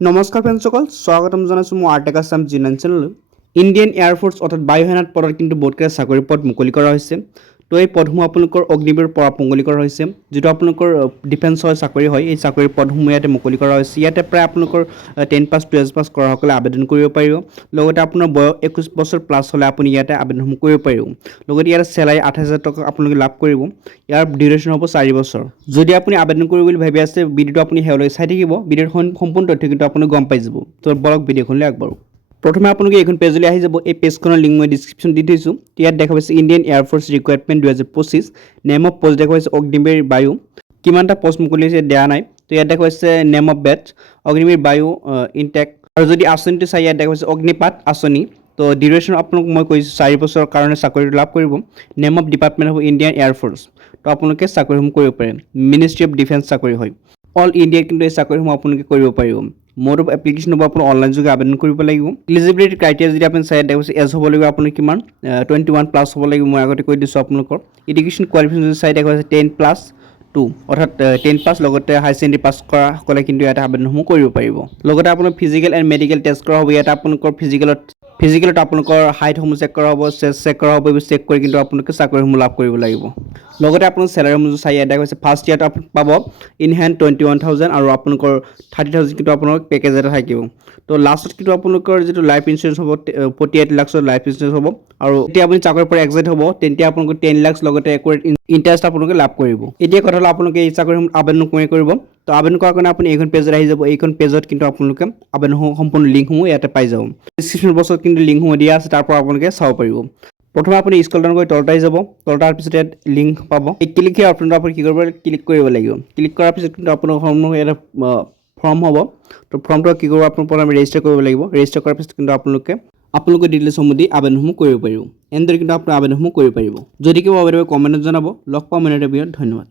নমস্কাৰ ফ্ৰেণ্ডসকল, স্বাগতম জনাইছোঁ মই আৰ্টেক আছাম জিনান চেনেললৈ। ইণ্ডিয়ান এয়াৰফ'ৰ্চ অৰ্থাৎ বায়ুসেনাত পদত কিন্তু বহুতকেইটা চাকৰি পদ মুকলি কৰা হৈছে। তো এই পদসমূহ আপোনালোকৰ অগ্নিবীৰ পৰা মুকলি কৰা হৈছে, যিটো আপোনালোকৰ ডিফেন্সৰ চাকৰি হয়। এই চাকৰিৰ পদসমূহ ইয়াতে মুকলি কৰা হৈছে। ইয়াতে প্ৰায় আপোনালোকৰ 10 পাছ 12 পাছ কৰাসকলে আবেদন কৰিব পাৰিব। লগতে আপোনাৰ বয়স 21 বছৰ প্লাছ হ'লে আপুনি ইয়াতে আবেদনসমূহ কৰিব পাৰিব। লগতে ইয়াত চেলাৰী 28,000 টকা আপোনালোকে লাভ কৰিব। ইয়াৰ ডিউৰেশ্যন হ'ব 4 বছৰ। যদি আপুনি আবেদন কৰিব বুলি ভাবি আছে, ভিডিঅ'টো আপুনি শেষলৈকে চাই থাকিব। ভিডিঅ'ৰ সম্পূৰ্ণ তথ্য কিন্তু আপুনি গম পাই যাব। তো বলক ভিডিঅ'খনলৈ আগবাঢ়ো। প্ৰথমে আপোনালোকে এইখন পেজলৈ আহি যাব। এই পেজখনৰ লিংক মই ডিছক্ৰিপশ্যন দি থৈছোঁ। ইয়াত দেখা পাইছে Indian air force requirement 2025, name of post দেখা পাইছে অগ্নিবীৰ বায়ু। কিমানটা পষ্ট মুকলি হৈছে দিয়া নাই। তো ইয়াত দেখা পাইছে নেম অফ বেটছ অগ্নিবীৰ বায়ু ইনটেক। আৰু যদি আঁচনিটো চাই ইয়াত দেখা পাইছে অগ্নিপাত আঁচনি। তো ডিউৰেশ্যন আপোনালোক মই কৈছোঁ 4 বছৰৰ কাৰণে চাকৰিটো লাভ কৰিব। নেম অফ ডিপাৰ্টমেণ্ট হ'ব ইণ্ডিয়ান এয়াৰফ'ৰ্চ। তো আপোনালোকে চাকৰিসমূহ কৰিব পাৰে। মিনিষ্ট্ৰী অফ ডিফেন্স চাকৰি হয়। অল ইণ্ডিয়াত কিন্তু এই চাকৰিসমূহ আপোনালোকে কৰিব পাৰিব। মোড অফ এপ্লিকেশ্যন হ'ব আপোনাৰ অনলাইন যোগে আবেদন কৰিব লাগিব। এলিজিবিলিটি ক্ৰাইটেৰিয়া যদি আপুনি চাই দেখা পাইছে এজ হ'ব লাগিব আপোনাৰ কিমান 21 প্লাছ হ'ব লাগিব। মই আগতে কৈ দিছোঁ আপোনালোকৰ এডুকেশ্যন কোৱালিফিকেশ্যন যদি চাই দেখা পাইছে 10+2 অৰ্থাৎ 10 পাছ লগতে হাই ছেকেণ্ডেৰী পাছ কৰাসকলে কিন্তু ইয়াতে আবেদনসমূহ কৰিব পাৰিব। লগতে আপোনাৰ ফিজিকেল এণ্ড মেডিকেল টেষ্ট কৰা হ'ব। ইয়াতে আপোনালোকৰ ফিজিকেলত আপোনালোকৰ হাইটসমূহ চেক কৰা হ'ব, চেক কৰা হ'ব। এইবোৰ চেক কৰি কিন্তু আপোনালোকে চাকৰিসমূহ লাভ কৰিব লাগিব। লগতে আপোনাৰ চেলাৰীসমূহ চাই ইয়াত দেখা পাইছে ফাৰ্ষ্ট ইয়াৰত আপুনি পাব ইন হেণ্ড 21,000 আৰু আপোনালোকৰ 30,000 কিন্তু আপোনালোকৰ পেকেজ এটা থাকিব। তো লাষ্টত কিন্তু আপোনালোকৰ যিটো লাইফ ইঞ্চুৰেঞ্চ হ'ব 48 লাখৰ লাইফ ইঞ্চুৰেঞ্চ হ'ব। আৰু এতিয়া আপুনি চাকৰিৰ পৰা এক্সিট হ'ব তেতিয়া আপোনালোকৰ 10 লাখ লগতে একুৰেট ইণ্টাৰেষ্ট আপোনালোকে লাভ কৰিব। এতিয়া কথা হ'ল আপোনালোকে এই চাকৰিসমূহ আবেদন কৰিব। তো আবেদন কৰাৰ কাৰণে আপুনি এইখন পেজত আহি যাব। এইখন পেজত কিন্তু আপোনালোকে আবেদনসমূহ সম্পূৰ্ণ লিংকসমূহ ইয়াতে পাই যাব। ডিছক্ৰিপশ্যন বক্সত কিন্তু লিংকসমূহ দিয়া আছে, তাৰ পৰা আপোনালোকে চাব পাৰিব। প্ৰথমে আপুনি স্ক্ৰল ডাউন কৰি তলত আহি যাব। তলত অহাৰ পিছত ইয়াত লিংক পাব। এই ক্লিক here অপশ্যনটো আপুনি কি কৰিব ক্লিক কৰিব লাগিব। ক্লিক কৰাৰ পিছত কিন্তু আপোনাৰ ইয়াত ফৰ্ম হ'ব। তো ফৰ্মটো কি কৰিব আপুনি প্ৰথমে ৰেজিষ্টাৰ কৰিব লাগিব। ৰেজিষ্টাৰ কৰাৰ পিছত কিন্তু আপোনালোকে ডিটেইলছসমূহ দি আবেদনসমূহ কৰিব পাৰিব। এনেদৰে কিন্তু আপুনি আবেদনসমূহ কৰিব পাৰিব। যদি কিবা কমেণ্টত জনাব। লগ পাম এনে এটা ভিডিঅ'ত। ধন্যবাদ।